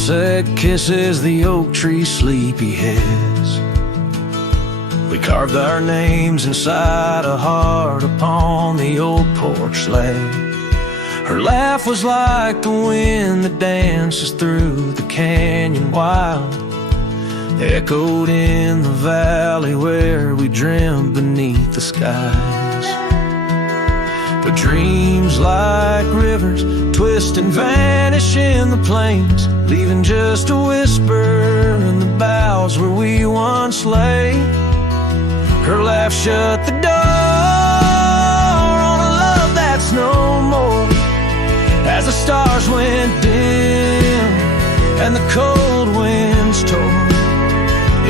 sunset kisses the oak tree sleepy heads. We carved our names inside a heart upon the old porch slab. Her laugh was like the wind that dances through the canyon wild, echoed in the valley where we dreamed beneath the skies. But dreams like rivers twist and vanish in the plains, leaving just a whisper in the boughs where we once lay. Her laugh shut the door on a love that's no more, as the stars went dim and the cold winds tore.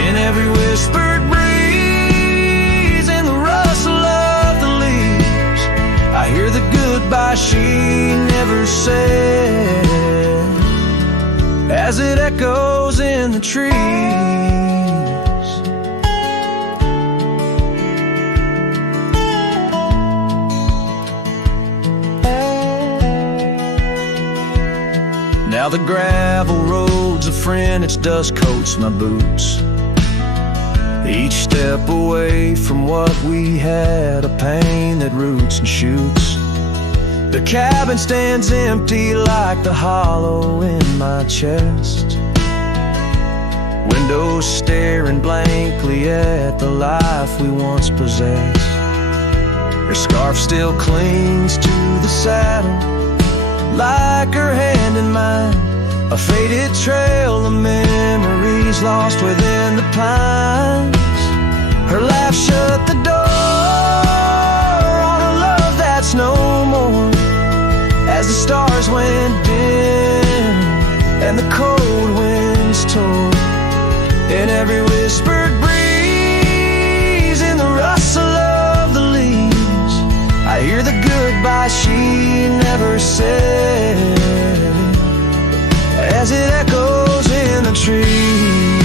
In every whispered breeze, in the rustle of the leaves, I hear the goodbye she never said, as it echoes in the trees. Now the gravel road's a friend, its dust coats my boots. Each step away from what we had, a pain that roots and shoots. The cabin stands empty like the hollow in my chest, windows staring blankly at the life we once possessed. Her scarf still clings to the saddle like her hand in mine, a faded trail of memories lost within the pines. Her laugh shut the door on a love that's no more, as the stars went dim and the cold winds tore. In every whispered breeze, in the rustle of the leaves, I hear the goodbye she never said, as it echoes in the trees.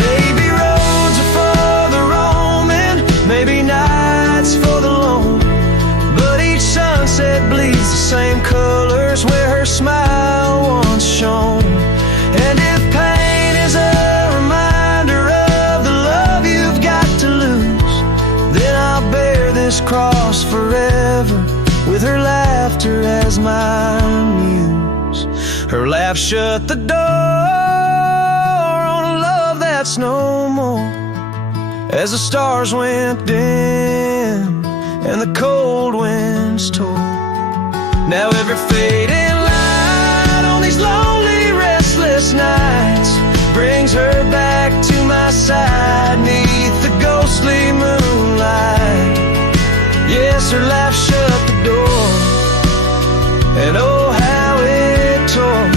Maybe roads are for the roaming, maybe nights for the lone, but each sunset bleeds the same colors where her smile once shone. And if pain is a reminder of the love you've got to lose, then I'll bear this cross forever with her laughter as my muse. Her laugh shut the door on a love that's no more, as the stars went dim and the cold winds tore. Now every fading light on these lonely, restless nights brings her back to my side neath the ghostly moonlight. Yes, her laugh shut the door, and oh how it tore.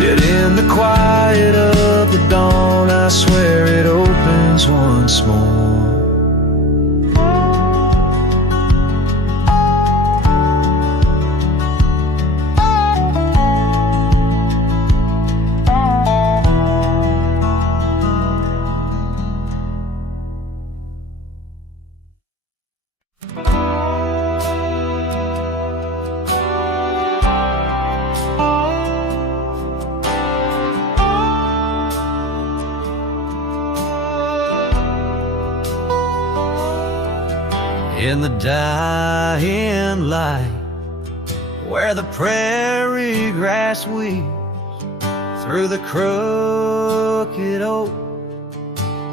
Yet in the quiet of the dawn, I swear it opens once more. In the dying light, where the prairie grass weaves through the crooked oak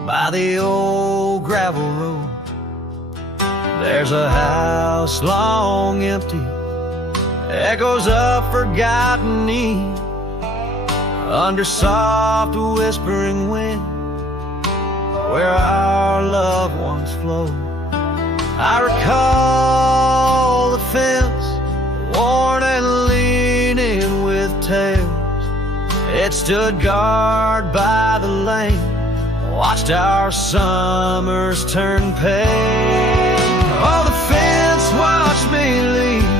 by the old gravel road, there's a house long empty, echoes of forgotten eve under soft whispering wind, where our loved ones flowed. I recall the fence, worn and leaning with tails. It stood guard by the lane, watched our summers turn pale. Oh, the fence watched me leave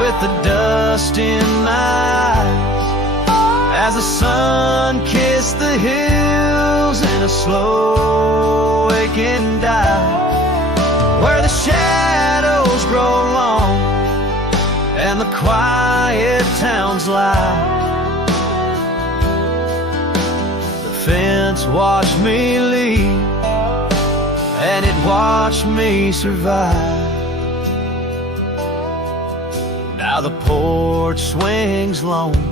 with the dust in my eyes, as the sun kissed the hills in a slow waking dive, where the shadows grow long and the quiet town's light. The fence watched me leave, and it watched me survive. Now the porch swings lone,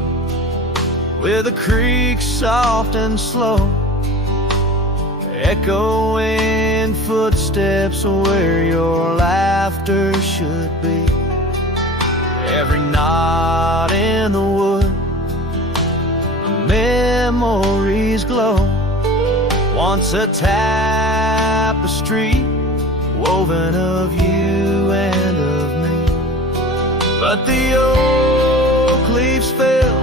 with the creek soft and slow, echoing footsteps where your laughter should be. Every knot in the wood, memories glow. Once a tapestry woven of you and of me. But the oak leaves fell,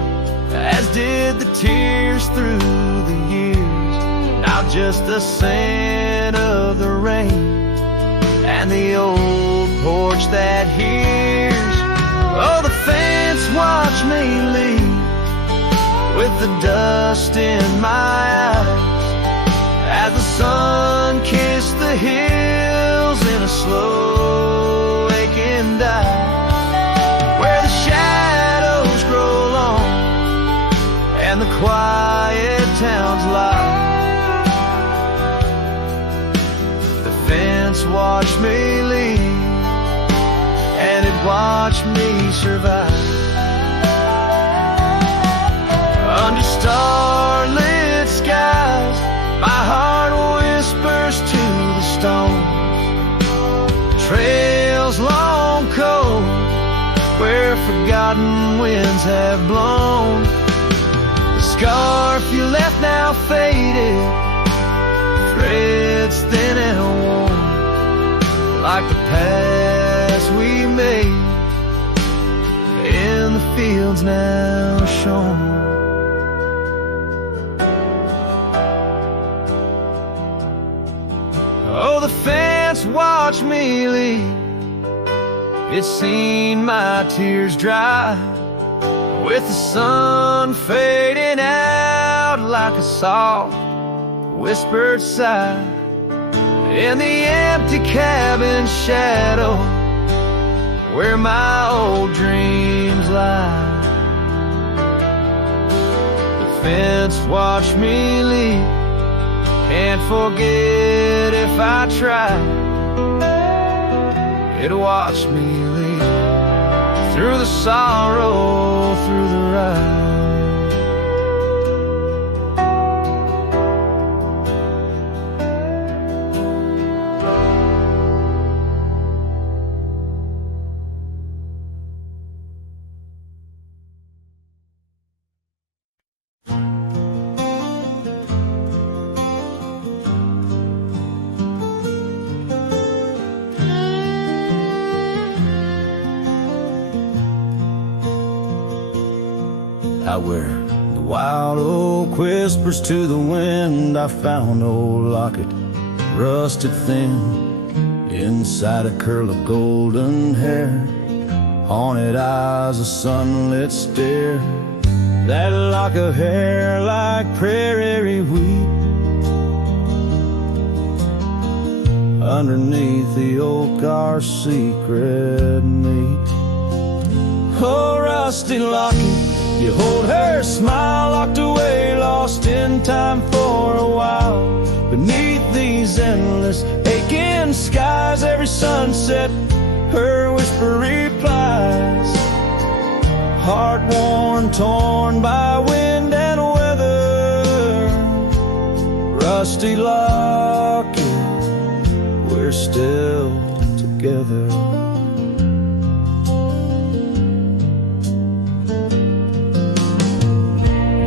as did the tears through the years. Now just the scent of the rain and the old porch that hears. Oh, the fence watched me leave, with the dust in my eyes, as the sun kissed the hills in a slow aching dive, where the shadows grow long and the quiet town's light. The fence watched me leave, and it watched me survive. Under starlit skies, my heart whispers to the stones. Trails long cold, where forgotten winds have blown. The scarf you left now faded, threads thin and worn, like the paths we made in the fields now shown. Oh, the fence watched me leave, it's seen my tears dry, with the sun fading out like a soft whispered sigh. In the empty cabin shadow, where my old dreams lie, the fence watched me leave, can't forget if I try. It watched me leave, through the sorrow, through the ride. Out where the wild oak whispers to the wind, I found old locket, rusted thin, inside a curl of golden hair, haunted eyes, a sunlit stare. That lock of hair like prairie wheat, underneath the oak our secret meet. Oh, rusty locket, you hold her smile, locked away, lost in time for a while. Beneath these endless aching skies, every sunset her whisper replies. Heart worn, torn by wind and weather, rusty locket, we're still together.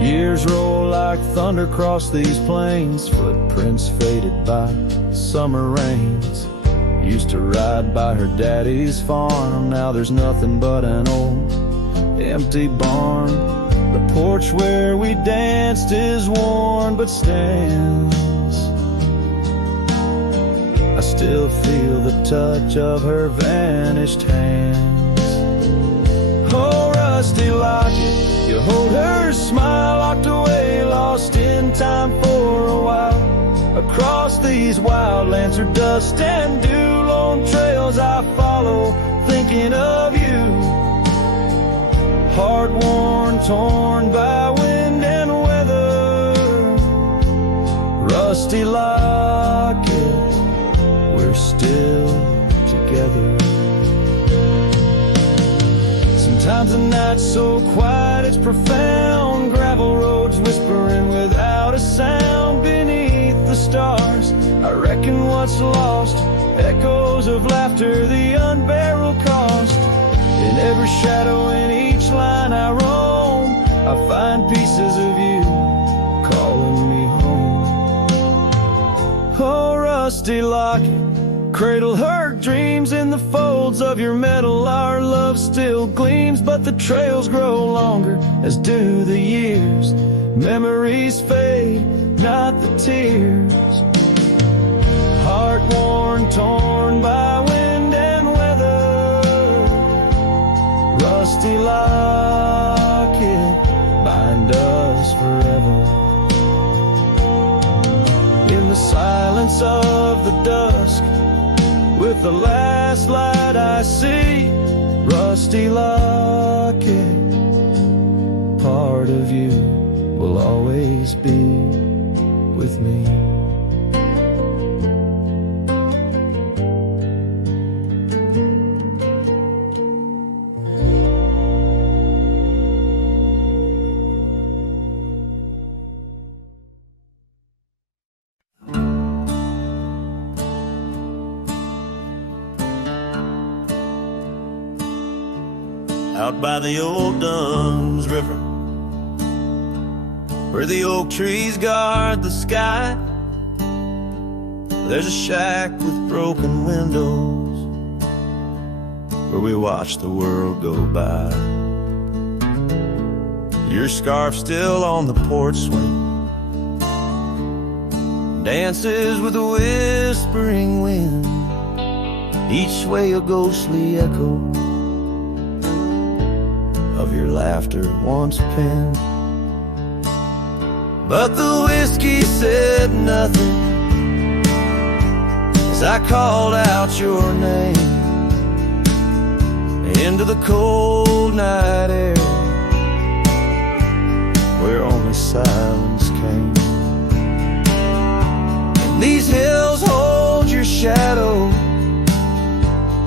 Years roll like thunder across these plains, footprints faded by summer rains. Used to ride by her daddy's farm, now there's nothing but an old empty barn. The porch where we danced is worn but stands. I still feel the touch of her vanished hands. Oh, rusty locket, you hold her smile, locked away, lost in time for a while. Across these wild lands are dust and dew, lone trails I follow, thinking of you. heart worn, torn by wind and weather. Rusty locket, we're still together. Sometimes the night's so quiet it's profound. Gravel roads whispering without a sound beneath the stars. I reckon what's lost, echoes of laughter, the unbearable cost. In every shadow, in each line I roam, I find pieces of you calling me home. Oh, rusty locket, cradle her dreams in the folds of your metal. Our love still gleams, but the trails grow longer, as do the years. Memories fade, not the tears. Heart worn, torn by wind and weather. Rusty locket, bind us forever. In the silence of the dusk, with the last light I see, rusty locket, part of you will always be with me. Out by the old Duns River, where the oak trees guard the sky, there's a shack with broken windows, where we watch the world go by. Your scarf still on the porch swing, dances with a whispering wind, each way a ghostly echo of your laughter once penned. But the whiskey said nothing as I called out your name into the cold night air, where only silence came. And these hills hold your shadow,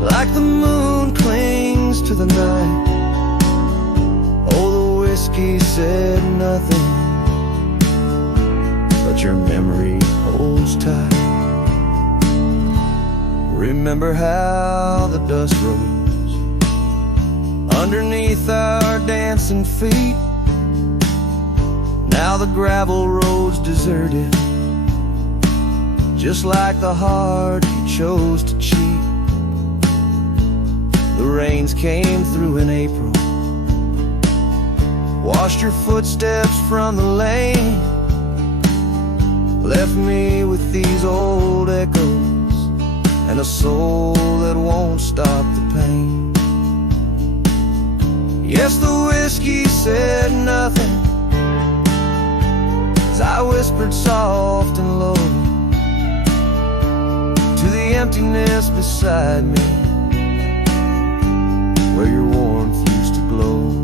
like the moon clings to the night. Whiskey said nothing, but your memory holds tight. Remember how the dust rose underneath our dancing feet. Now the gravel road's deserted, just like the heart you chose to cheat. The rains came through in April, washed your footsteps from the lane, left me with these old echoes and a soul that won't stop the pain. Yes, the whiskey said nothing as I whispered soft and low to the emptiness beside me, where your warmth used to glow.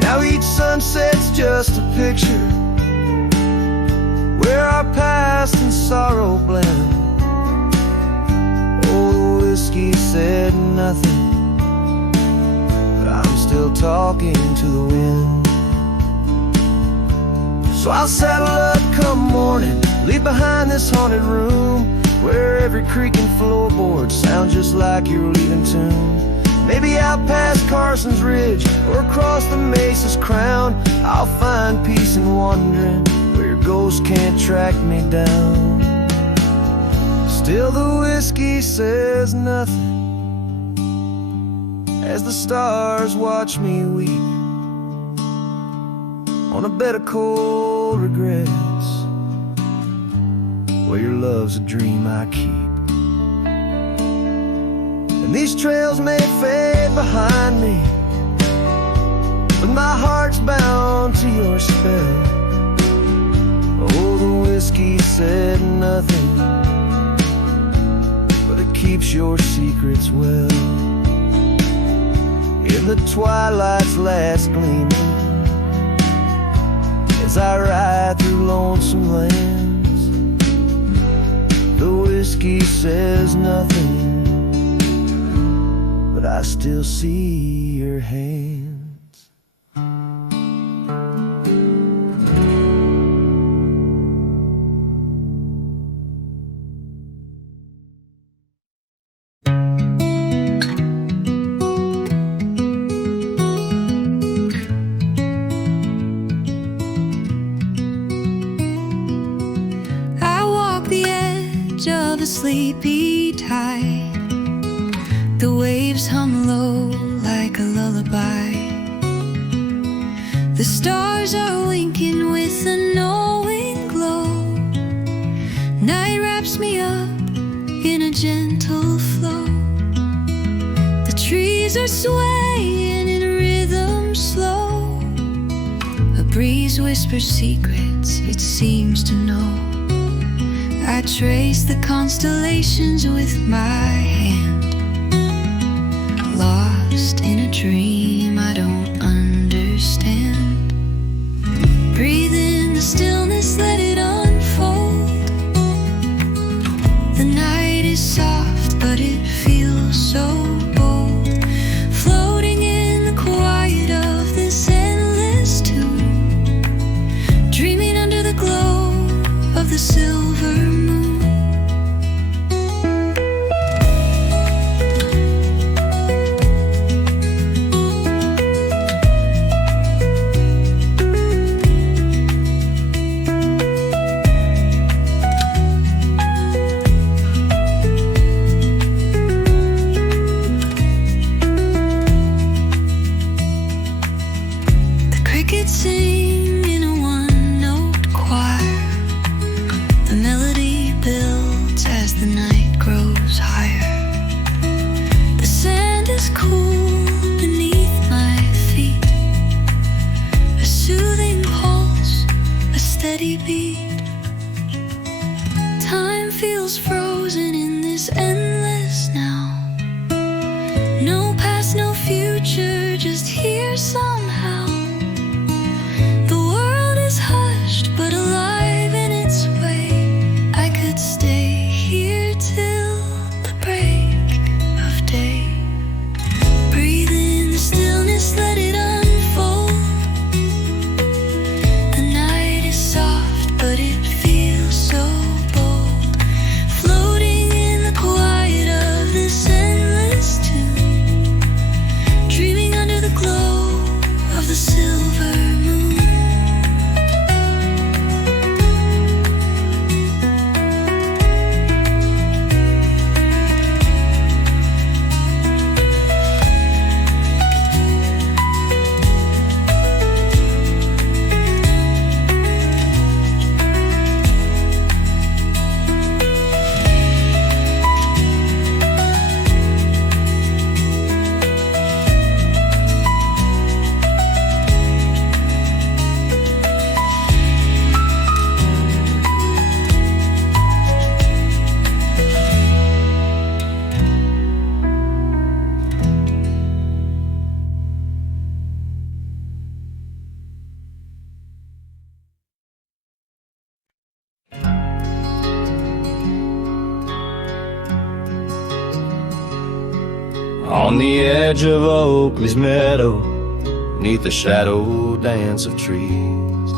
Now each sunset's just a picture, where our past and sorrow blend. Oh, the whiskey said nothing, but I'm still talking to the wind. So I'll saddle up come morning, leave behind this haunted room, where every creaking floorboard sounds just like your leaving tune. Maybe out past Carson's Ridge or across the Mesa's crown, I'll find peace in wandering where your ghost can't track me down. Still the whiskey says nothing as the stars watch me weep on a bed of cold regrets, where your love's a dream I keep. And these trails may fade behind me, but my heart's bound to your spell. Oh, the whiskey said nothing, but it keeps your secrets well. in the twilight's last gleaming, as I ride through lonesome lands. The whiskey says nothing, but I still see your hands. Of a sleepy tide, the waves hum low like a lullaby. The stars are winking with a knowing glow. Night wraps me up in a gentle flow. The trees are swaying in rhythm slow. A breeze whispers secrets it seems to know. I trace the constellations with my hand, lost in a dream I don't understand. Breathe in the stillness, let it unfold. The night is soft, but it feels so bold. Floating in the quiet of this endless tune, dreaming under the glow of the silver moon. The crickets sing in a one-note choir. The melody builds as the night grows higher. The sand is cool beneath my feet. A soothing pulse, a steady beat. Time feels frozen in this endless now. No past, no future, just here somehow. The world is hushed but alive in its way. I could stay here till the break of day. Breathe in the stillness, let it unfold. The night is soft, but it feels so bold. Floating in the quiet of this endless tune, dreaming under the glow of the silver moon. On the edge of Oakley's meadow, neath the shadow dance of trees,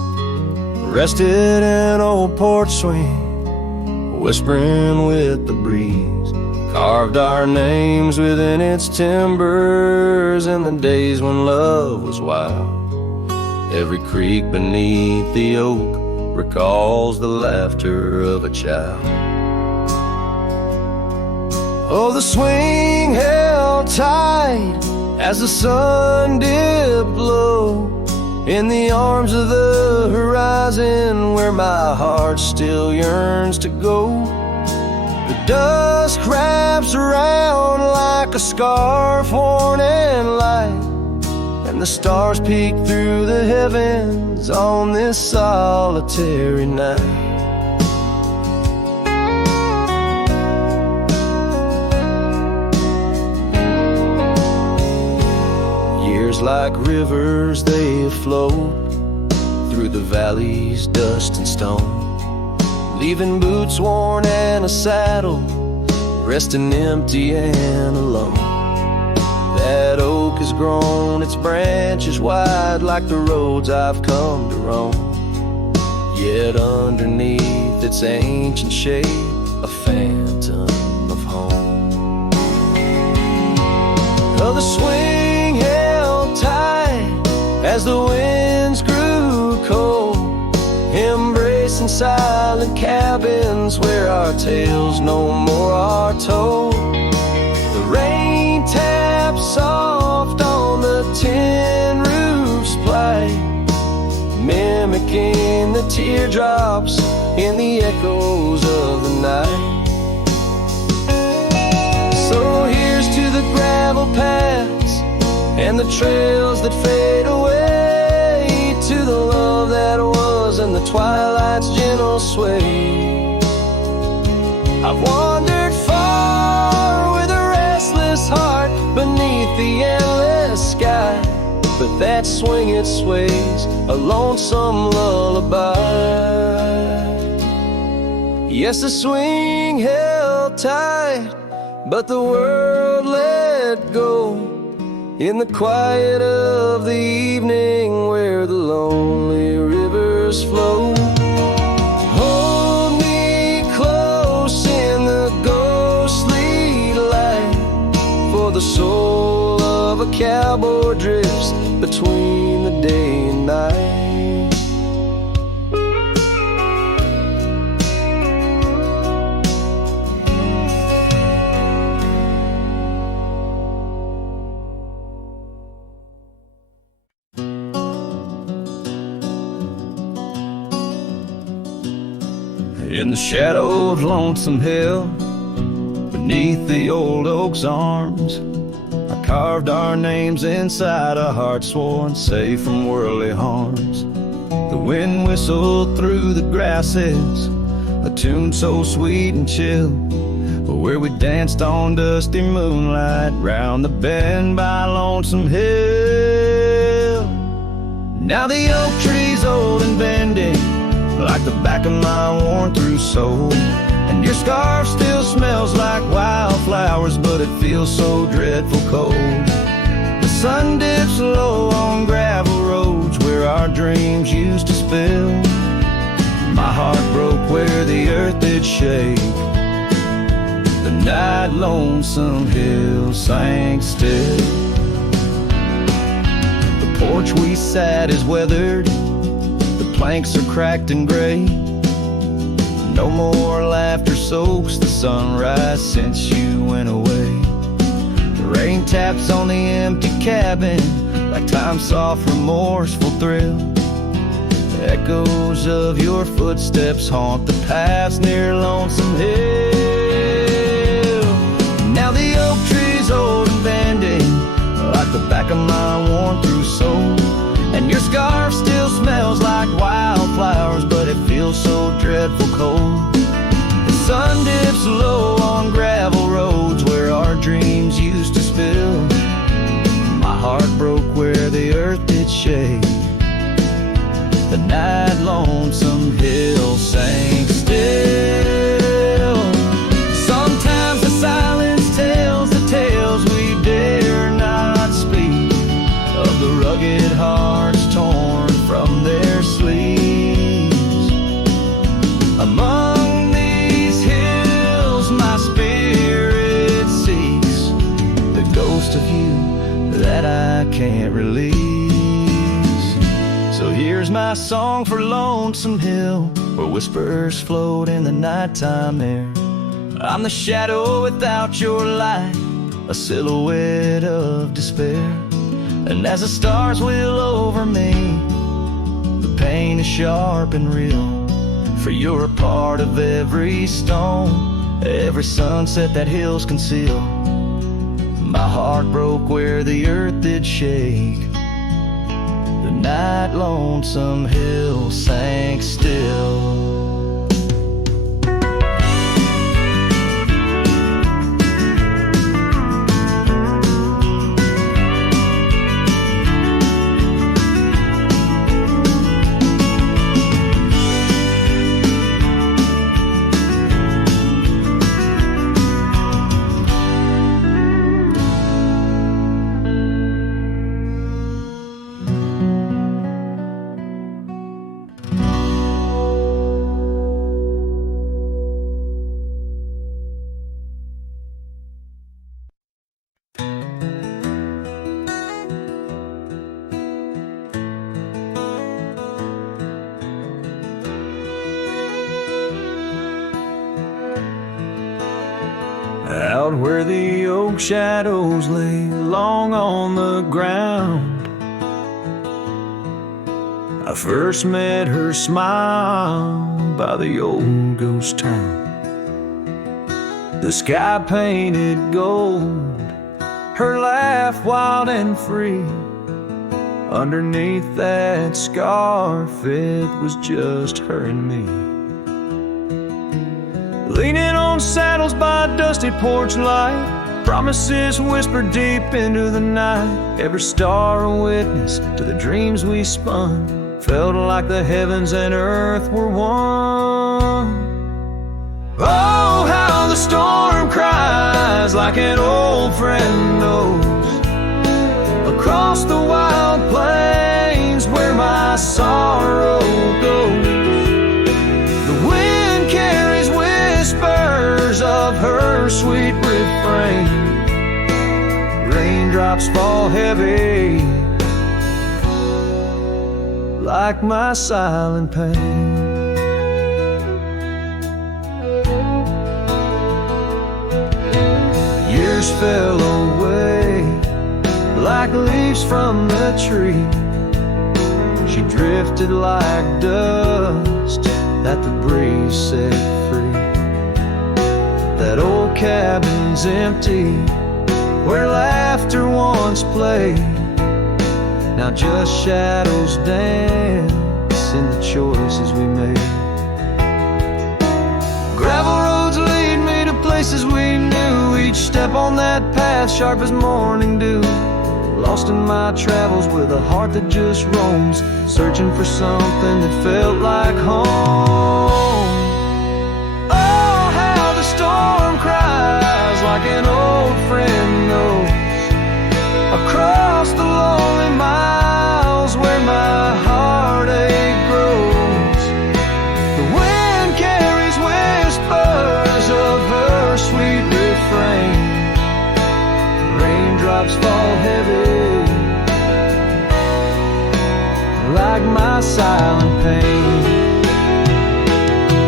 rested in an old porch swing, whispering with the breeze. Carved our names within its timbers in the days when love was wild. Every creek beneath the oak recalls the laughter of a child. Oh, the swing held tight as the sun dipped low in the arms of the horizon where my heart still yearns to go. The dust wraps around like a scarf worn in light, and the stars peek through the heavens on this solitary night. Tears like rivers, they flow through the valleys, dust and stone, leaving boots worn and a saddle, resting empty and alone. That oak has grown its branches wide like the roads I've come to roam. Yet underneath its ancient shade, a phantom of home. Oh, the swing held tight as the winds grew cold, embracing silent cabins where our tales no more are told. The rain taps soft on the tin roof's plight, mimicking the teardrops in the echoes of the night. So here's to the gravel paths and the trails that fade away, to the love that was and the twilight's gentle sway. I've wandered far with a restless heart beneath the endless sky, but that swing it sways, a lonesome lullaby. Yes, the swing held tight, but the world let go in the quiet of the evening where the lonely rivers flow. Hold me close in the ghostly light, for the soul of a cowboy drifts between the day and night. In the shadow of Lonesome Hill, beneath the old oak's arms, I carved our names inside a heart sworn safe from worldly harms. The wind whistled through the grasses, a tune so sweet and chill, where we danced on dusty moonlight round the bend by Lonesome Hill. Now the oak tree's old and bending like the back of my worn-through soul, and your scarf still smells like wildflowers, but it feels so dreadful cold. The sun dips low on gravel roads where our dreams used to spill. My heart broke where the earth did shake, the night Lonesome Hill sank still. The porch we sat is weathered, the planks are cracked and gray. No more laughter soaks the sunrise since you went away. The rain taps on the empty cabin like time's soft remorseful thrill. The echoes of your footsteps haunt the paths near Lonesome Hill. Now the oak tree's old and bending like the back of my worn-through soul, and your scarf still smells like wildflowers, but it feels so dreadful cold. The sun dips low on gravel roads where our dreams used to spill. My heart broke where the earth did shake, the night Lonesome Hill sank still. Sometimes the silence tells the tales we dare not speak, of the rugged hearts torn from their sleeves. Among these hills my spirit seeks the ghost of you that I can't release. So here's my song for Lonesome Hill, where whispers float in the nighttime air. I'm the shadow without your light, a silhouette of despair. And as the stars wheel over me, the pain is sharp and real, for you're a part of every stone, every sunset that hills conceal. My heart broke where the earth did shake, the night Lonesome Hill sank still. out where the oak shadows lay long on the ground. I first met her smile by the old ghost town. The sky painted gold, her laugh wild and free. Underneath that scarf, it was just her and me. Leaning on saddles by a dusty porch light, promises whispered deep into the night. Every star a witness to the dreams we spun. Felt like the heavens and earth were one. Oh, how the storm cries like an old friend knows. Across the wild plains where my sorrow goes. The wind carries whispers of her sweet refrain. Raindrops fall heavy like my silent pain. Years fell away like leaves from the tree. She drifted like dust that the breeze set free. That old cabin's empty where laughter once played. Now just shadows dance in the choices we made. Gravel roads lead me to places we knew. Each step on that path sharp as morning dew. Lost in my travels with a heart that just roams, searching for something that felt like home. Oh, how the storm cries like an old friend knows. Across the lonely miles where my heartache grows. The wind carries whispers of her sweet refrain. Raindrops fall heavy like my silent pain.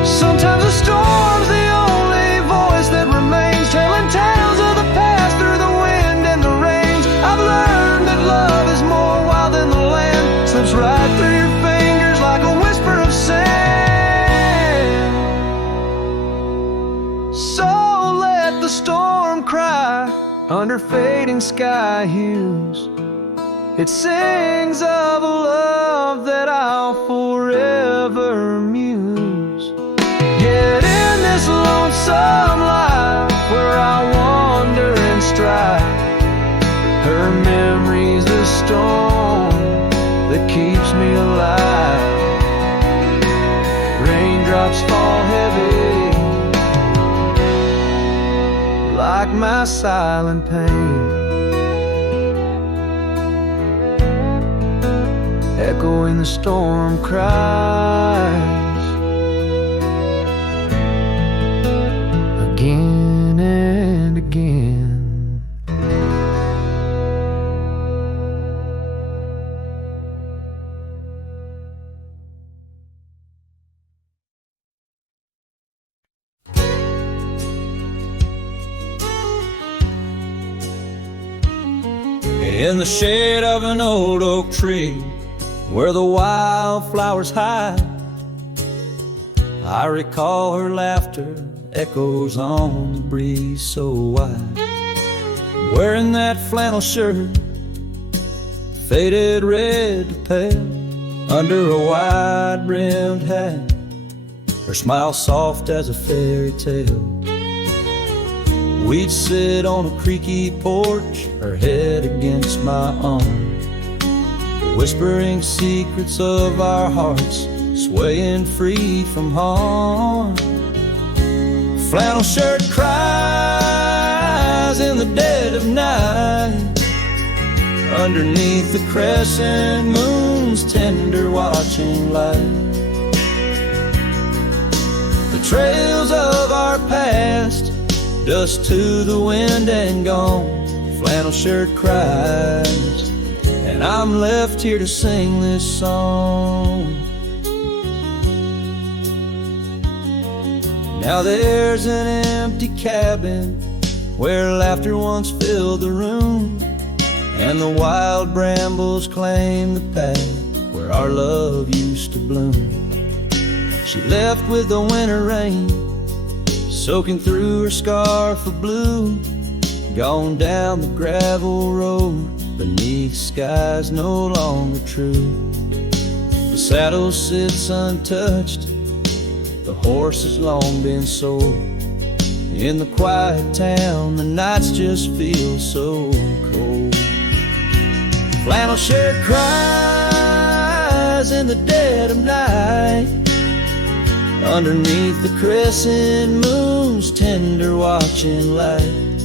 Sometimes a storm's the only voice that remains, telling tales of the past through the wind and the rains. I've learned that love is more wild than the land, slips right through your fingers like a whisper of sand. So let the storm cry under fading sky hues. It sings of a love that I'll forever muse. Yet in this lonesome life where I wander and strive, her memory's the storm that keeps me alive. Raindrops fall heavy like my silent pain. Echoing the storm cries again and again. In the shade of an old oak tree where the wildflowers hide, I recall her laughter echoes on the breeze so wide. Wearing that flannel shirt, faded red to pale, under a wide-brimmed hat, her smile soft as a fairy tale. We'd sit on a creaky porch, her head against my arm, whispering secrets of our hearts, swaying free from harm. Flannel shirt cries in the dead of night, underneath the crescent moon's tender watching light. The trails of our past, dust to the wind and gone. Flannel shirt cries, and I'm left here to sing this song. Now there's an empty cabin where laughter once filled the room, and the wild brambles claim the path where our love used to bloom. She left with the winter rain soaking through her scarf of blue, gone down the gravel road beneath skies no longer true. The saddle sits untouched, the horse has long been sold. In the quiet town, the nights just feel so cold. Flannel shirt cries in the dead of night, underneath the crescent moon's tender watching light.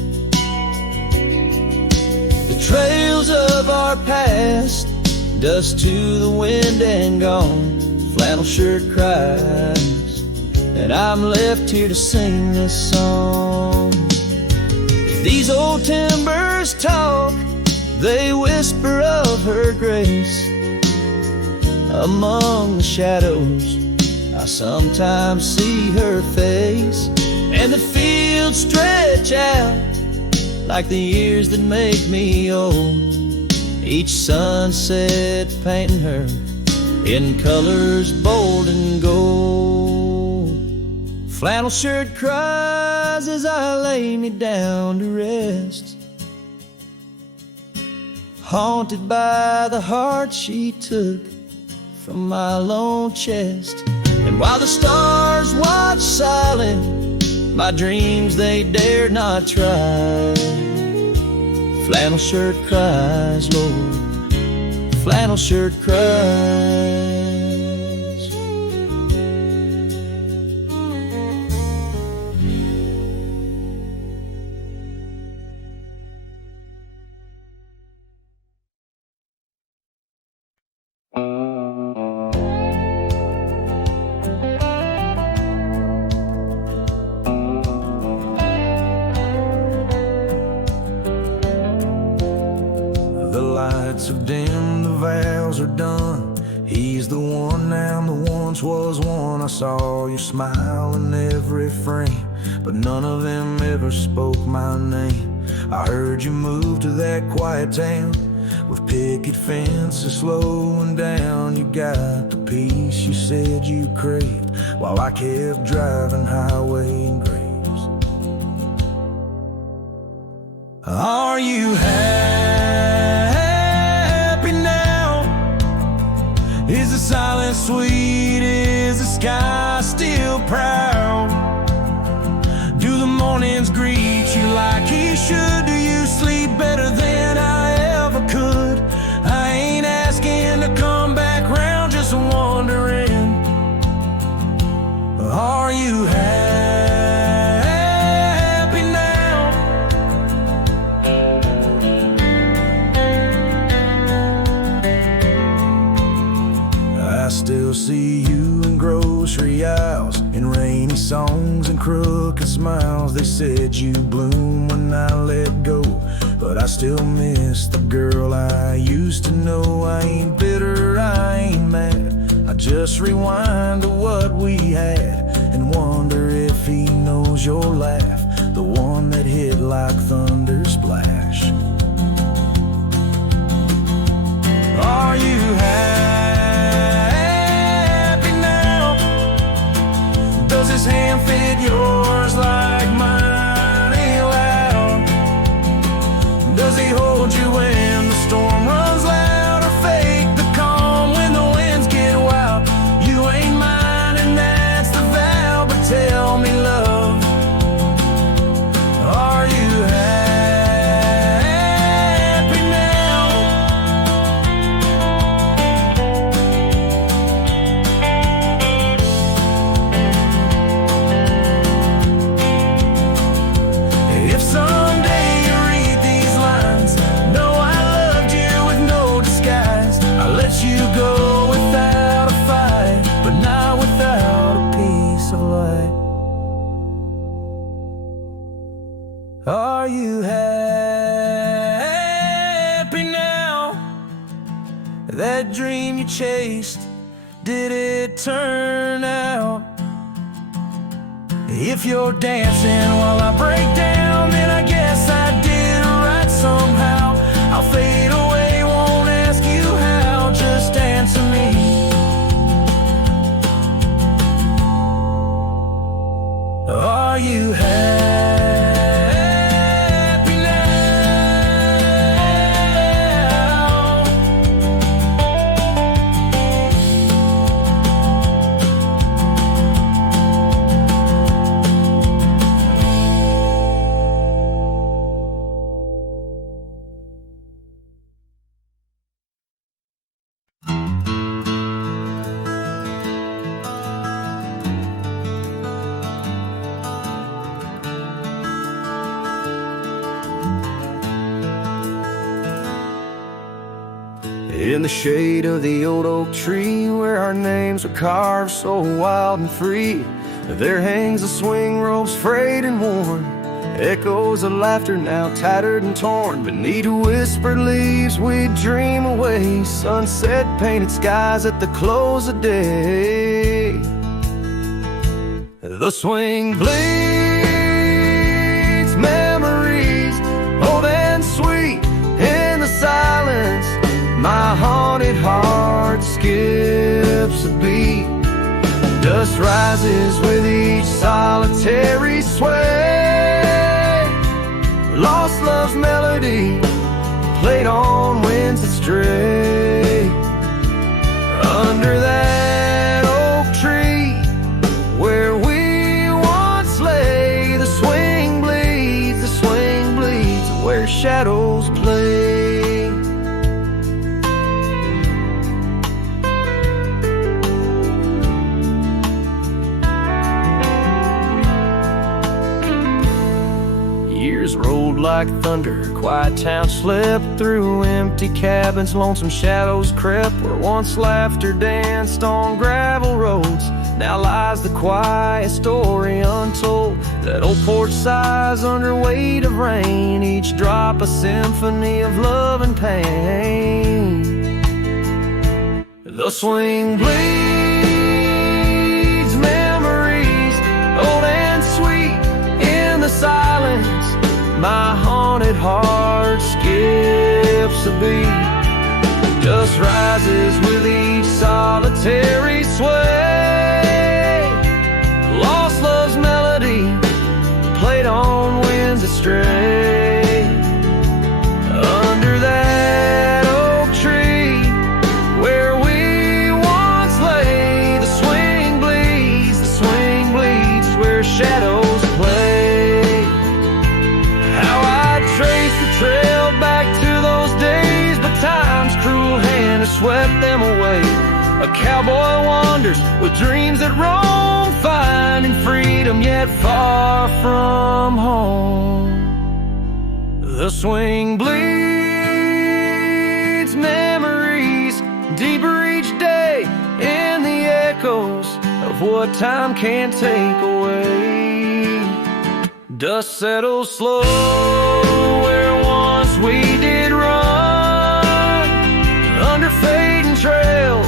The trails of our past, dust to the wind and gone. Flannel shirt cries, and I'm left here to sing this song. These old timbers talk, they whisper of her grace. Among the shadows, I sometimes see her face, and the fields stretch out like the years that make me old. Each sunset painting her in colors bold and gold. Flannel shirt cries as I lay me down to rest, haunted by the heart she took from my lone chest. And while the stars watch silent, my dreams they dared not try. Flannel shirt cries, Lord, flannel shirt cries. Have dimmed, the vows are done. He's the one now, the once was one. I saw your smile in every frame, but none of them ever spoke my name. I heard you move to that quiet town with picket fences slowing down. You got the peace you said you craved, while I kept driving highway and graves. Are you happy? Is the silence sweet? Is the sky still proud? Do the mornings greet you like he should? Do you sleep better than I ever could? I ain't asking to come back round, just wondering, are you happy now? I still see you in grocery aisles, in rainy songs and crooked smiles. They said you bloom when I let go, but I still miss the girl I used to know. I ain't bitter, I ain't mad, I just rewind to what we had and wonder if he knows your laugh, the one that hit like thunder splash. Are you happy now? Does his hand fit yours like mine ain't loud? Does he hold you when the storm runs loud, or fake the calm when the winds get wild? You ain't mine and that's the vow, but tell me, love, are you happy now? If someday you read these lines, know I loved you with no disguise. I let you go without a fight, but not without a piece of light. Are you happy now? That dream you chased, did it turn out? If you're dancing while I break down, then I guess In the shade of the old oak tree, where our names are carved so wild and free, there hangs a swing rope's frayed and worn, echoes of laughter now tattered and torn. Beneath whispered leaves we dream away, sunset painted skies at the close of day. The swing bleeds memories, old and sweet, in the silence. My haunted heart skips a beat. Dust rises with each solitary sway. Lost love's melody, played on winds that stray. Under that oak tree, where we once lay, the swing bleeds, where shadows play. Years rolled like thunder, quiet town slept through empty cabins, lonesome shadows crept where once laughter danced on gravel roads. Now lies the quiet story untold, that old porch sighs under weight of rain, each drop a symphony of love and pain. The swing bleeds memories, old and sweet, in the silence. My haunted heart skips a beat. Dust rises with each solitary sway. Lost love's melody, played on winds that stray. Under that oak tree, where we once lay, the swing bleeds, where shadows play. How I trace the trail back to those days, but time's cruel hand has swept them away. A cowboy wanders with dreams that roam, finding freedom yet far from home. The swing bleeds memories, deeper each day in the echoes of what time can't take away. Dust settles slow where once we did run, under fading trails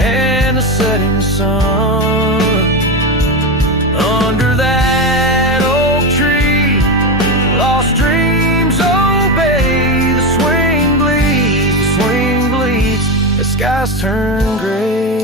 and the setting sun. Under that oak tree, lost dreams obey. The swing bleeds, the skies turn gray.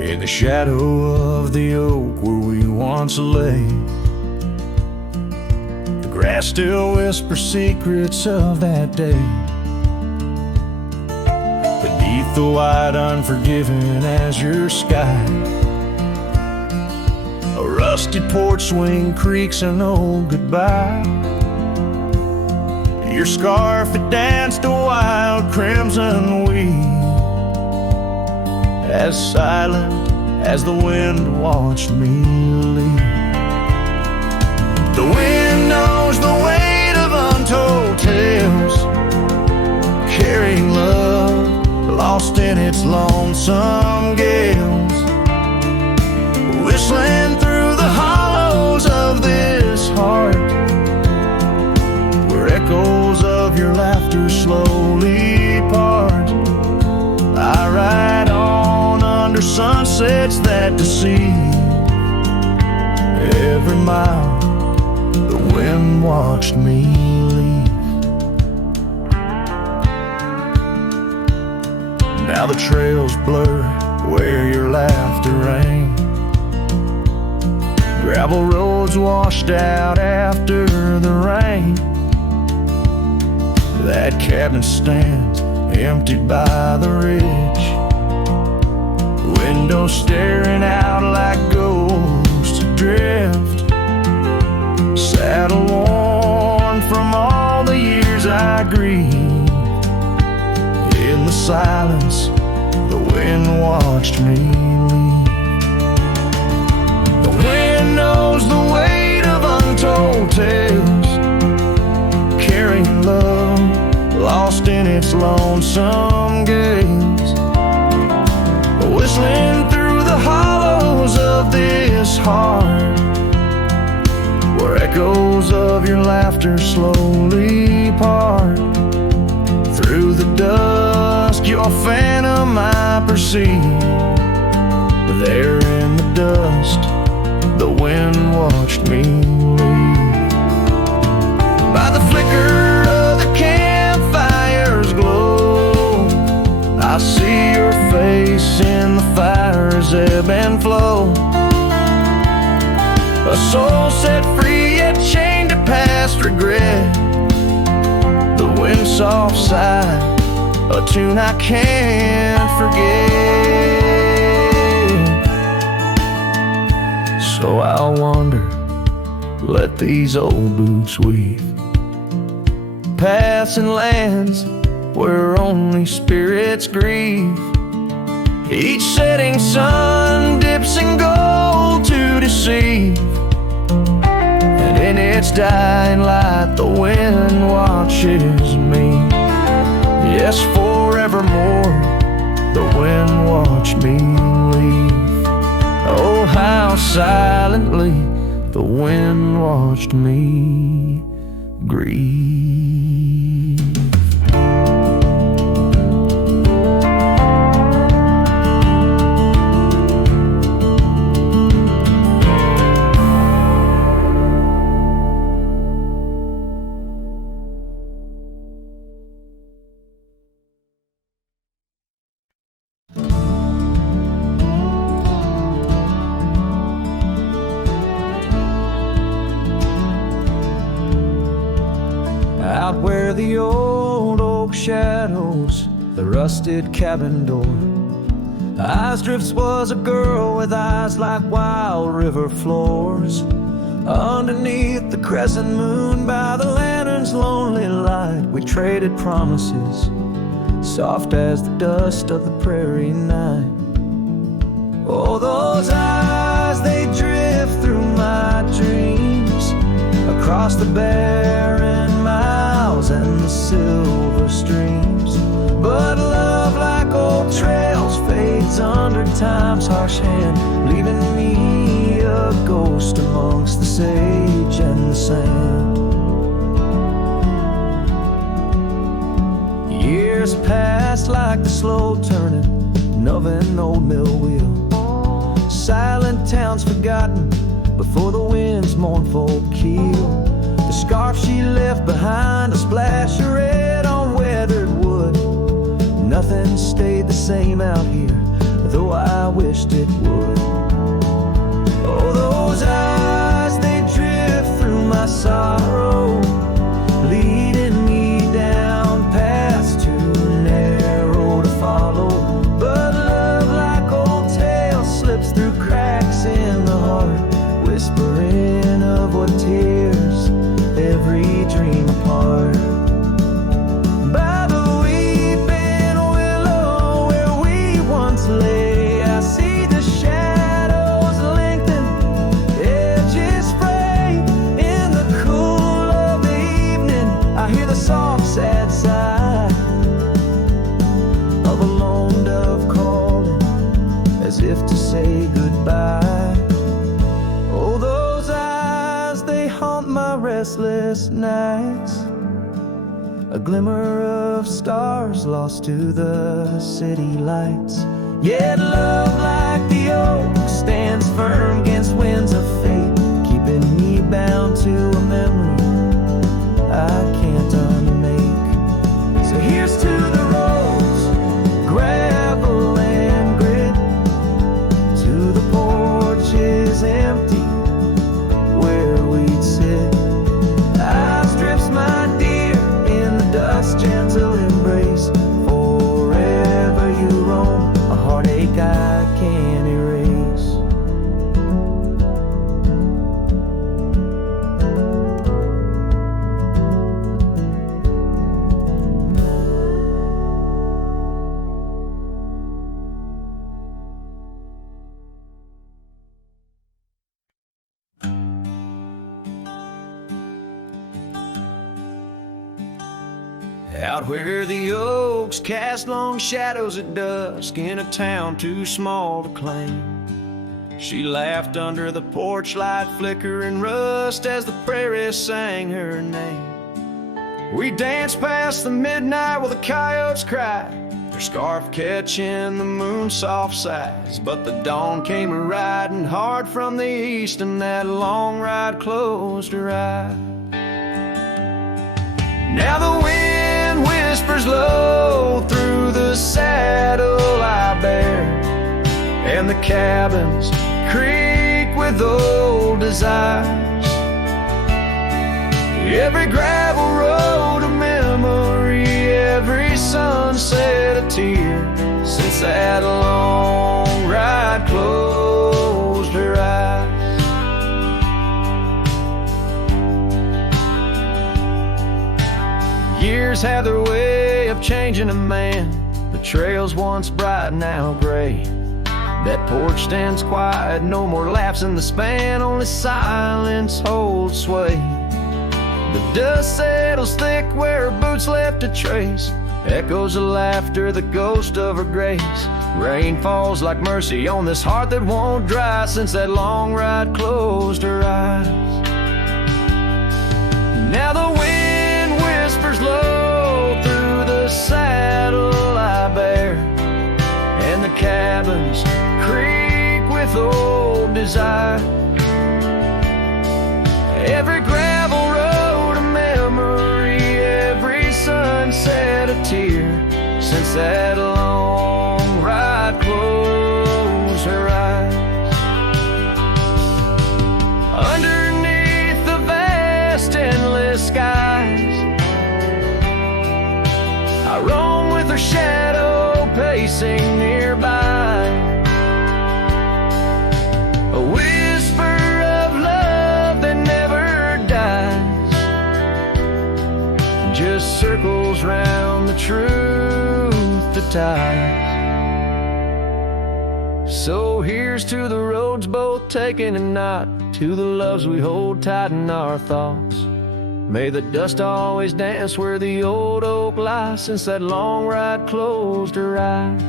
In the shadow of the oak where we once lay, the grass still whispers secrets of that day. Beneath the white unforgiving azure sky, a rusted porch swing creaks an old goodbye. Your scarf, it danced a wild crimson weed, as silent as the wind watched me leave. The wind knows the weight of untold tales, carrying love lost in its lonesome gales, whistling through the hollows of this heart, where echoes of your laughter slowly part. I ride on under sunsets that deceive. Every mile the wind watched me leave. Now the trails blur where your laughter rang, gravel roads washed out after the rain. That cabin stands emptied by the ridge, window staring out like ghosts adrift. Saddle worn from all the years I grieved. In the silence, the wind watched me leave. The wind knows the weight of untold tales, carrying love lost in its lonesome gaze. Whistling through the hollows of this heart, where echoes of your laughter slowly part. Through the dusk, your phantom I perceive. There in the dust, the wind watched me leave. By the flicker of the campfire's glow, I see your face in the fire's ebb and flow. A soul set free yet chained to past regret. The wind's soft sigh, a tune I can't forget. So I'll wander, let these old boots weave, passing lands where only spirits grieve. Each setting sun dips in gold to deceive, and in its dying light the wind watches me. Yes, forevermore the wind watched me leave. Oh, how silently the wind watched me grieve. Out where the old oak shadows the rusted cabin door, Eyes Drifts was a girl with eyes like wild river floors. Underneath the crescent moon by the lantern's lonely light, we traded promises, soft as the dust of the prairie night. Oh, those eyes, they drift through my dreams, across the barren miles and the silver streams. But love, like old trails, fades under time's harsh hand, leaving me a ghost amongst the sage and the sand. Years passed like the slow turning of an old mill wheel, silent towns forgotten before the wind's mournful keel. The scarf she left behind, a splash of red on weathered wood. Nothing stayed the same out here, though I wished it would. Oh, those eyes, they drift through my sorrow, leading me down paths too narrow to follow. But love, like old tales, slips through cracks in the heart, whispering of what tears every dream apart. By the weeping willow where we once lay, I see the shadows lengthen, edges fray. In the cool of the evening, I hear the soft sad sigh of a lone dove calling, as if to say goodbye. Oh, those eyes, they haunt my restless nights, a glimmer of stars lost to the city lights. Yet love, like the oak, stands firm against winds of fate, keeping me bound to a memory I can't unmake. So here's to the roads, gravel and grit, to the porches empty where we'd sit. Eyes Drifts, my dear, in the dust, gentle embrace. Forever you roam, a heartache I can't Out where the oaks cast long shadows at dusk in a town too small to claim. She laughed under the porch light flickering rust as the prairie sang her name. We danced past the midnight while the coyotes cried, their scarf catching the moon's soft sighs. But the dawn came riding hard from the east, and that long ride closed her eyes. Now the wind whispers low through the saddle I bear, and the cabins creak with old desires. Every gravel road a memory, every sunset a tear, since that long ride closed her eyes. Years have their way of changing a man. The trails once bright, now gray. That porch stands quiet, no more laughs in the span, only silence holds sway. The dust settles thick where her boots left a trace, echoes of laughter, the ghost of her grace. Rain falls like mercy on this heart that won't dry, since that long ride closed her eyes. Now the wind whispers low through the saddle I bear, and the cabins creak with old desire. Every gravel road a memory, every sunset a tear, since that long ride closed her eyes. Underneath the vast endless skies, I roam with her shadow pacing nearby. A whisper of love that never dies, just circles round the truth that ties. So here's to the roads both taken and not, to the loves we hold tight in our thoughts. May the dust always dance where the old oak lies, since that long ride closed her eyes.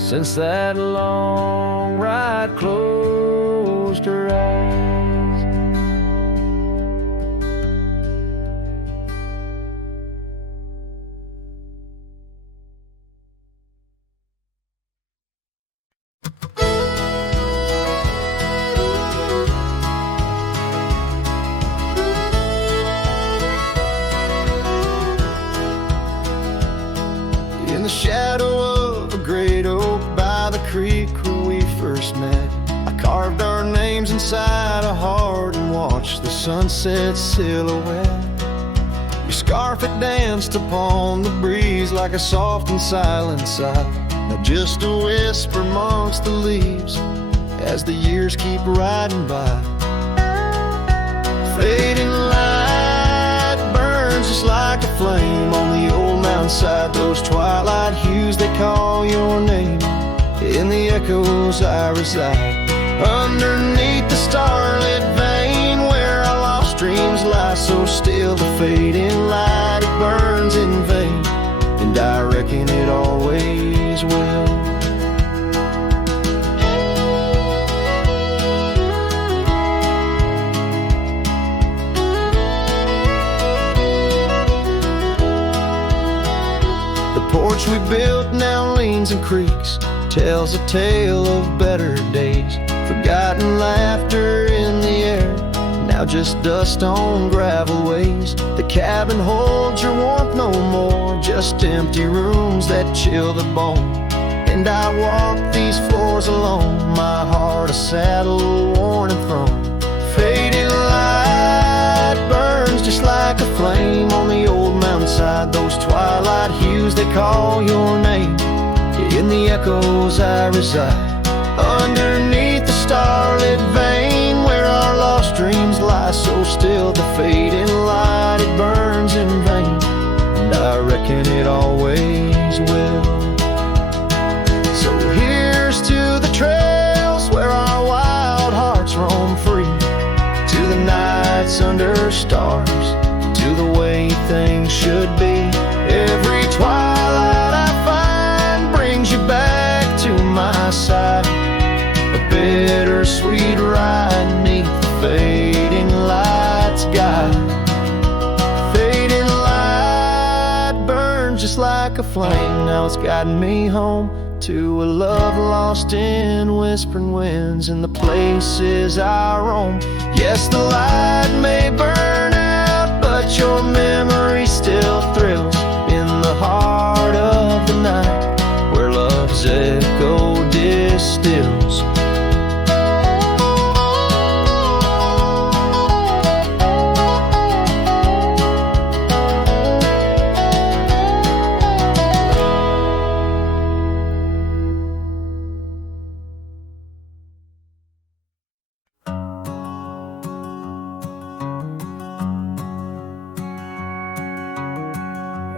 Since that long ride closed her eyes. In the shadow of a great oak by the creek where we first met, I carved our names inside a heart and watched the sunset silhouette. Your scarf had danced upon the breeze like a soft and silent sigh, now just a whisper amongst the leaves as the years keep riding by. Fading light burns just like a flame on the old mountainside, those twilight hues that call your name. In the echoes I reside, underneath the starlit vein where our lost dreams lie so still. The fading light, it burns in vain, and I reckon it always will. Porch we built now leans and creaks, tells a tale of better days. Forgotten laughter in the air, now just dust on gravel ways. The cabin holds your warmth no more, just empty rooms that chill the bone. And I walk these floors alone, my heart a saddle worn and thrown. Fading light burns just like a flame on the old mountainside, those twilight hues that call your name. In the echoes I reside, underneath the starlit vein where our lost dreams lie so still. The fading light, it burns in vain, and I reckon it always will. So here's to the trails where our wild hearts roam free, to the nights under stars, to the way things should be. Every twilight I find brings you back to my side. A bittersweet ride 'neath the fading light's guide. Fading light burns just like a flame. Now it's guiding me home to a love lost in whispering winds in the places I roam. Yes, the light may burn out, but your memory still thrills in the heart of the night where love's echo distills.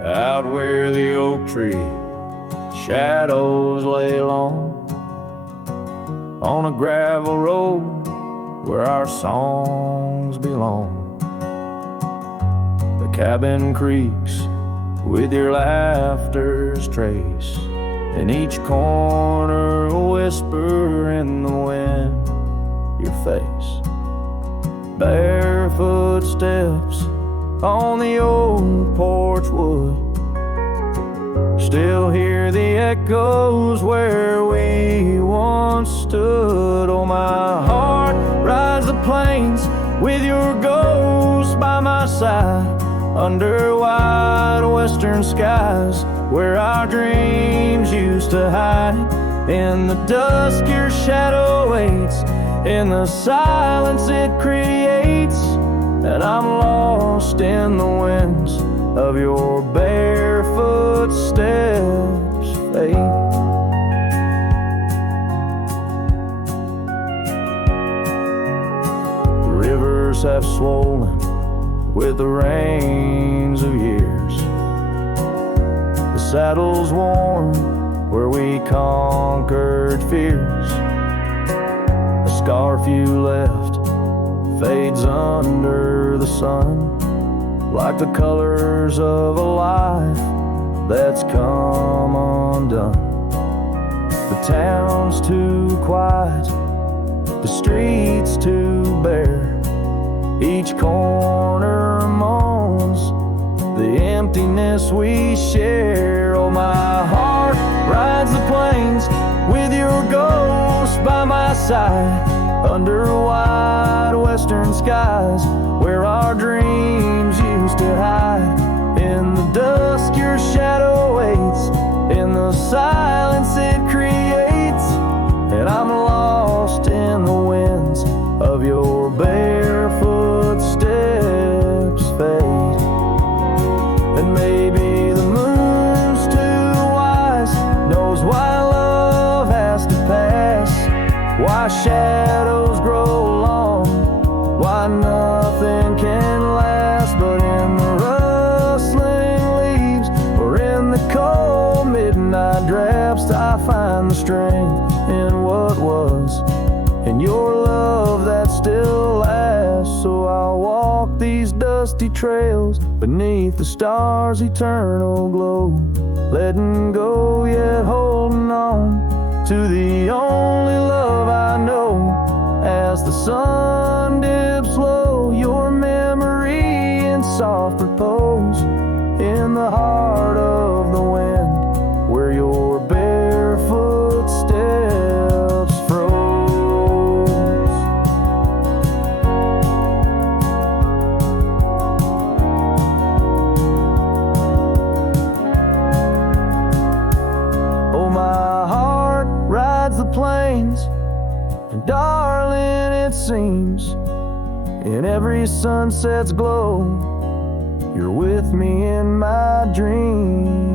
Out where the oak tree shadows lay long, on a gravel road where our songs belong. The cabin creaks with your laughter's trace, in each corner a whisper in the wind, your face. Barefoot steps on the old porch wood, still hear the echoes where we once stood. Oh, my heart rides the plains with your ghost by my side, under wide western skies where our dreams used to hide. In the dusk your shadow waits, in the silence it creates, and I'm lost in the winds of your barefoot steps, fate. The rivers have swollen with the rains of years, the saddle's worn where we conquered fears. The scarf you left fades under the sun, like the colors of a life that's come undone. The town's too quiet, the streets too bare, each corner moans the emptiness we share. Oh, my heart rides the plains with your ghost by my side, under wide western skies where our dreams used to hide. In the dusk your shadow waits, in the silence it creates, and I'm lost in the winds of your barefoot steps, fate. And maybe the moon's too wise, knows why love has to pass, why shadows grow long, why nothing can last. But in the rustling leaves or in the cold midnight drafts, I find the strength in what was, in your love that still lasts. So I'll walk these dusty trails beneath the stars' eternal glow, letting go yet holding on to the only love I know. As the sun dips low, your memory in soft repose, in the heart of the wind where your barefoot steps froze. Oh, my heart rides the plains, and darling, it seems in every sunset's glow, you're with me in my dreams.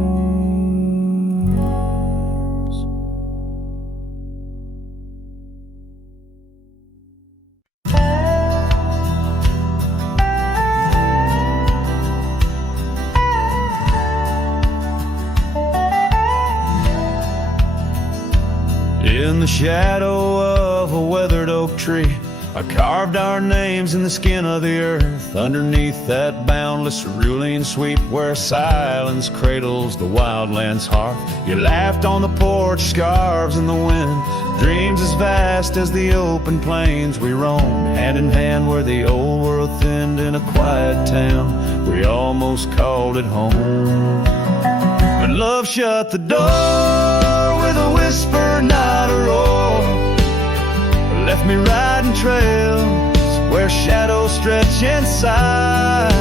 In the shadow of a weathered oak tree, I carved our names in the skin of the earth, underneath that boundless cerulean sweep where silence cradles the wildland's heart. You laughed on the porch, scarves in the wind, dreams as vast as the open plains we roamed, hand in hand where the old world thinned in a quiet town. We almost called it home. But love shut the door with a whisper, not a roar. Left me riding trails where shadows stretch inside.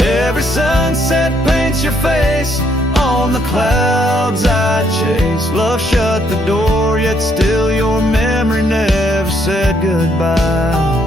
Every sunset paints your face on the clouds I chase. Love shut the door, yet still your memory never said goodbye.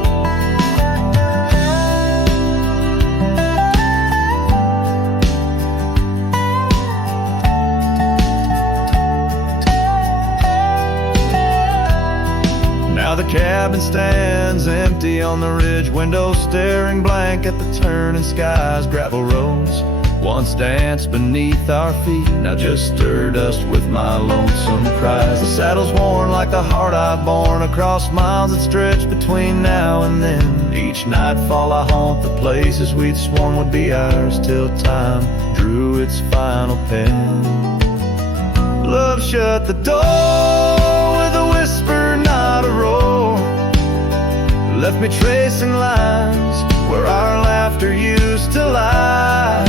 The cabin stands empty on the ridge, windows staring blank at the turning skies. Gravel roads once danced beneath our feet, now just stir dust with my lonesome cries. The saddle's worn like the heart I've borne across miles that stretch between now and then. Each nightfall I haunt the places we'd sworn would be ours till time drew its final pen. Love shut the door with a whisper, not a roar. Left me tracing lines where our laughter used to lie.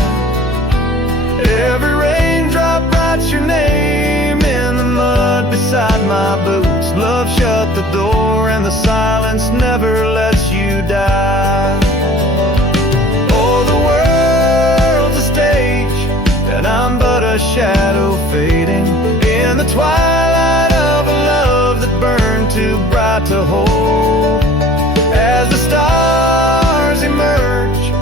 Every raindrop writes your name in the mud beside my boots. Love shut the door and the silence never lets you die. Oh, the world's a stage and I'm but a shadow fading in the twilight of a love that burned too bright to hold. As the stars emerge,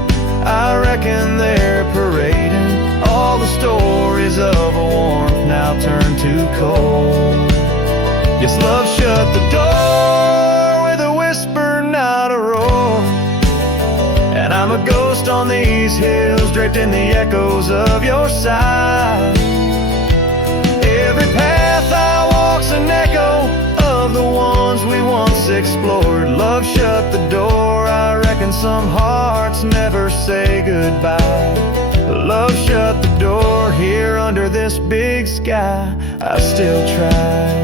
I reckon they're parading all the stories of a warmth now turned to cold. Yes, love shut the door with a whisper, not a roar. And I'm a ghost on these hills, draped in the echoes of your side. Every path I walk's an echo of the ones we once explored. Love shut the door, I reckon some hearts never say goodbye. Love shut the door, here under this big sky I still try.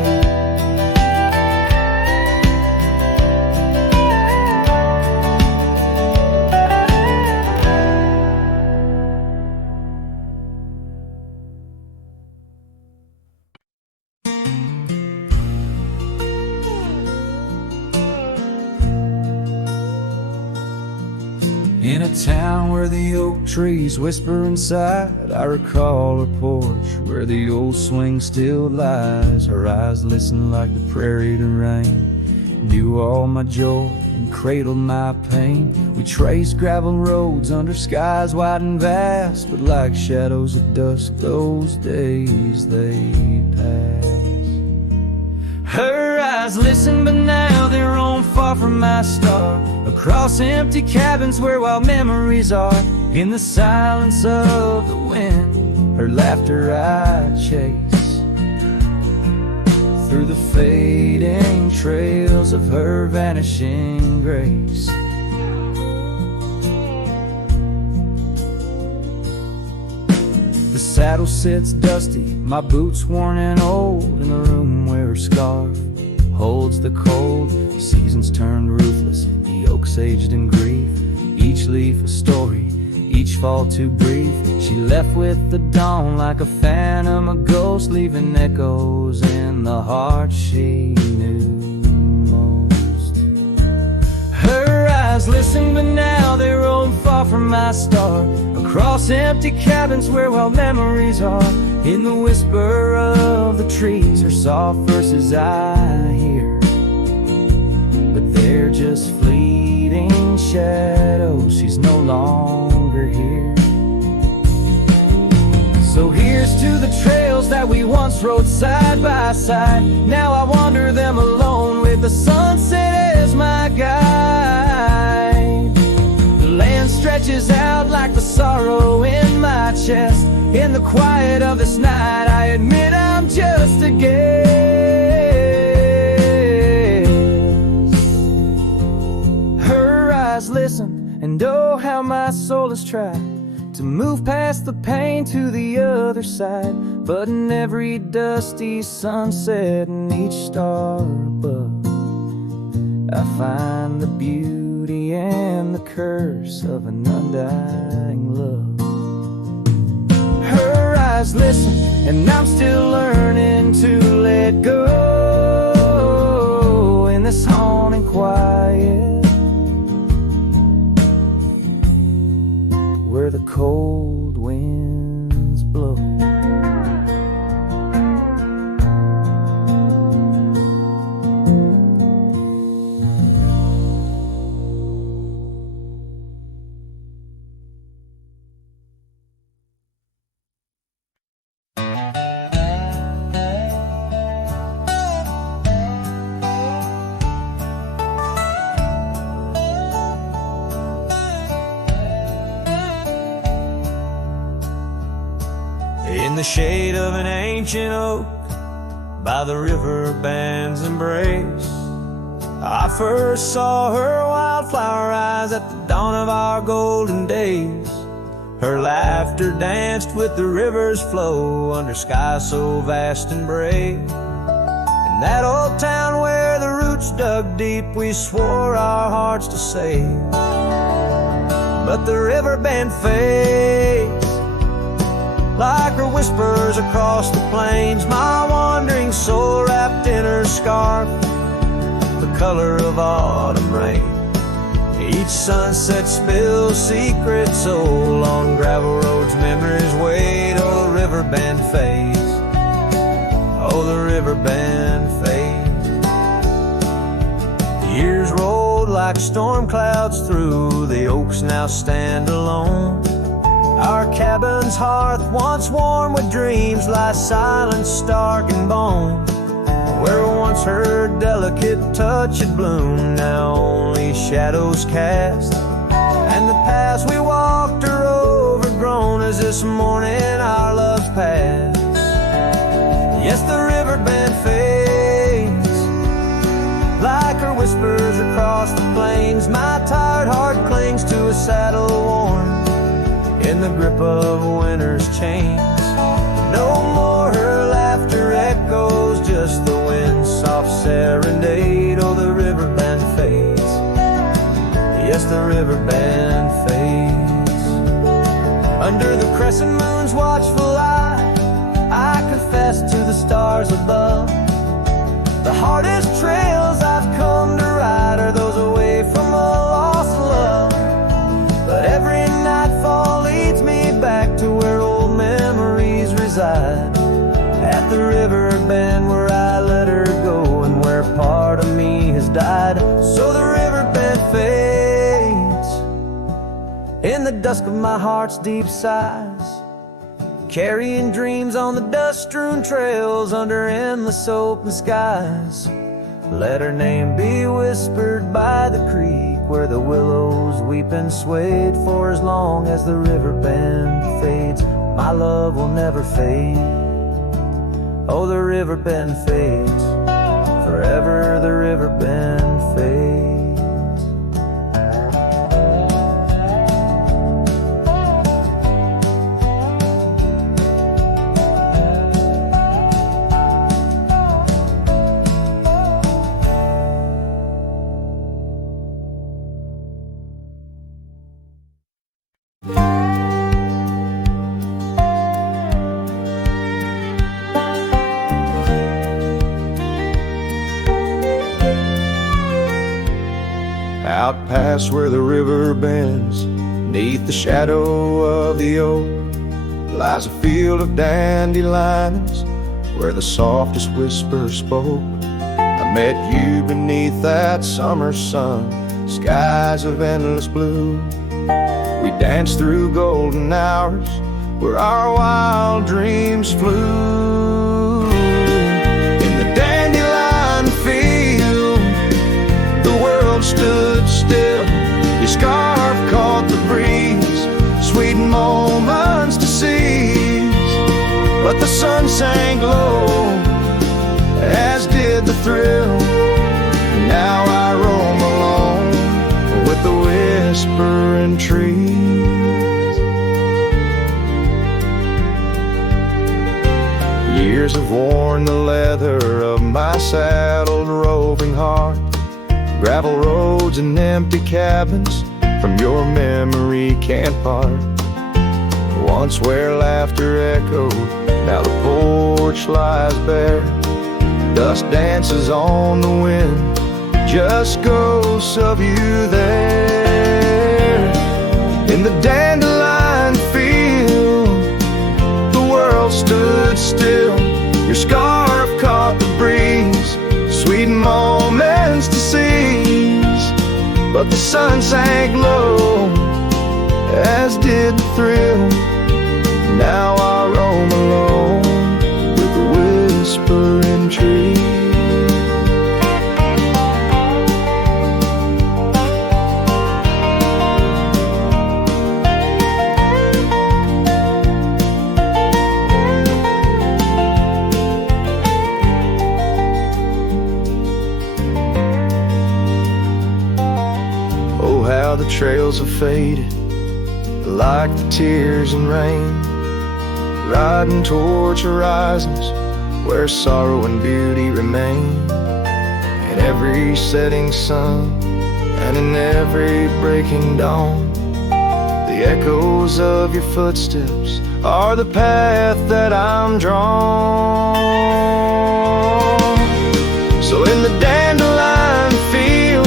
In a town where the oak trees whisper inside, I recall her porch where the old swing still lies. Her eyes listen like the prairie to rain, knew all my joy and cradled my pain. We traced gravel roads under skies wide and vast, but like shadows at dusk those days they pass. Her eyes listen, but now they're on far from my star, across empty cabins where wild memories are. In the silence of the wind, her laughter I chase, through the fading trails of her vanishing grace. The saddle sits dusty, my boots worn and old, in the room where her scarf holds the cold. Seasons turned ruthless, the oaks aged in grief, each leaf a story, each fall too brief. She left with the dawn like a phantom, a ghost, leaving echoes in the heart she knew most. Her eyes listen, but now they roam far from my star, across empty cabins where wild memories are. In the whisper of the trees, her soft verses I hear, but they're just fleeting shadows, she's no longer here. So here's to the trails that we once rode side by side. Now I wander them alone with the sunset as my guide. The land stretches out like the sorrow in my chest. In the quiet of this night, I admit I'm just a guest. how my soul has tried to move past the pain to the other side. But in every dusty sunset and each star above, I find the beauty and the curse of an undying love. Her eyes listen, and I'm still learning to let go in this haunting quiet, where the cold winds blow. In the shade of an ancient oak, by the river band's embrace, I first saw her wildflower eyes at the dawn of our golden days. Her laughter danced with the river's flow under skies so vast and brave. In that old town where the roots dug deep, we swore our hearts to save. But the river band fades like her whispers across the plains. My wandering soul wrapped in her scarf, the color of autumn rain. Each sunset spills secrets soul on gravel roads, memories wait. Oh, the river band fades. Oh, the river band fades. Years rolled like storm clouds through, the oaks now stand alone. Our cabin's hearth, once warm with dreams, lies silent, stark and bone. Where once her delicate touch had bloomed, now only shadows cast. And the paths we walked are overgrown as this morning our love's past. Yes, the river band fades like her whispers across the plains. My tired heart clings to a saddle worn in the grip of winter's chains. No more her laughter echoes, just the wind's soft serenade. Oh, the river band fades. Yes, the river band fades. Under the crescent moon's watchful eye, I confess to the stars above, the hardest trails I've come to ride are those away from a lost love. But every nightfall leads me back to where old memories reside, at the river bend where I let her go and where part of me has died. So the river bend fades in the dusk of my heart's deep sighs, carrying dreams on the dust-strewn trails under endless open skies. Let her name be whispered by the creek where the willows weep and swayed. For as long as the river bend fades, my love will never fade. Oh, the river bend fades, forever the river bend fades. Out past where the river bends, neath the shadow of the oak, lies a field of dandelions where the softest whisper spoke. I met you beneath that summer sun, skies of endless blue. We danced through golden hours where our wild dreams flew. In the dandelion field, the world stood still. Your scarf caught the breeze, sweet moments to seize. But the sun sank low, as did the thrill. Now I roam alone with the whispering trees. Years have worn the leather of my saddled roving heart. Gravel roads and empty cabins from your memory can't part. Once where laughter echoed, now the porch lies bare. Dust dances on the wind, just ghosts of you there. In the dandelion field, the world stood still. Your scarf caught the breeze, sweet moments to seize. But the sun sank low, as did the thrill. Now I roam alone with a whispering tree. Oh, how the trails have faded, like the tears and rain, riding towards horizons where sorrow and beauty remain. In every setting sun and in every breaking dawn, the echoes of your footsteps are the path that I'm drawn. So in the dandelion field,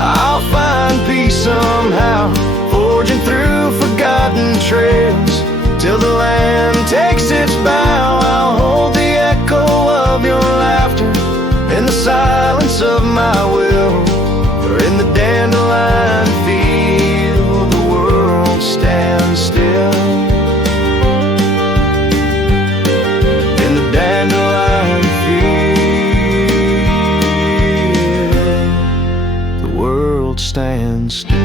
I'll find peace somehow, forging through forgotten trails till the land takes its bow. I'll hold the echo of your laughter in the silence of my will. For in the dandelion field, the world stands still. In the dandelion field, the world stands still.